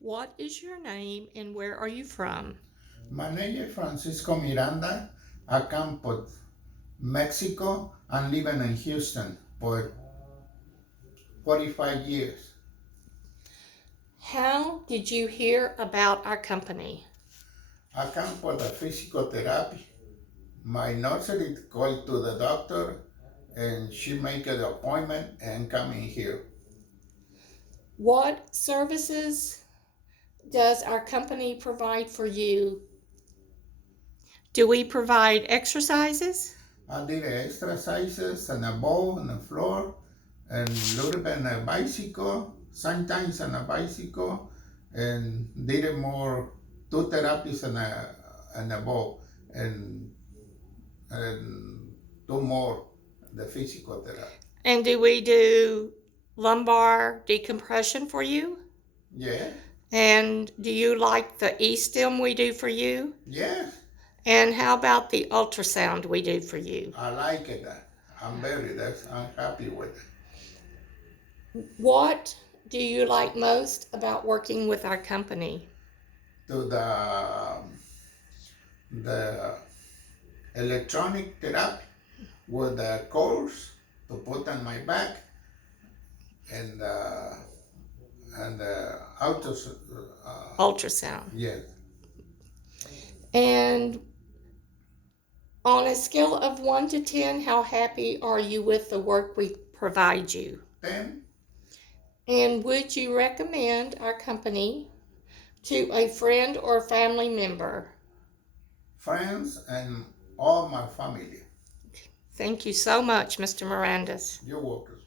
What is your name and where are you from? My name is Francisco Miranda. I come from Mexico and living in Houston for 45 years. How did you hear about our company? I come for the physical therapy. My nursery called to the doctor and she make an appointment and come in here. What services does our company provide for you? Do we provide exercises? I did exercises and a ball on the floor and a little bit on a bicycle, sometimes on a bicycle, and did more two therapies and a ball and two more the physical therapy. And do we do lumbar decompression for you? Yeah, And do you like the e-stim we do for you? yes, And how about the ultrasound we do for you? I like it. I'm happy with it. What do you like most about working with our company? To the electronic therapy with the course to put on my back and autos. Ultrasound. Yes, And on a scale of 1 to 10, how happy are you with the work we provide you? 10 And would you recommend our company to a friend or family member? friends and all my family. Thank you so much, Mr. Mirandas. You're welcome.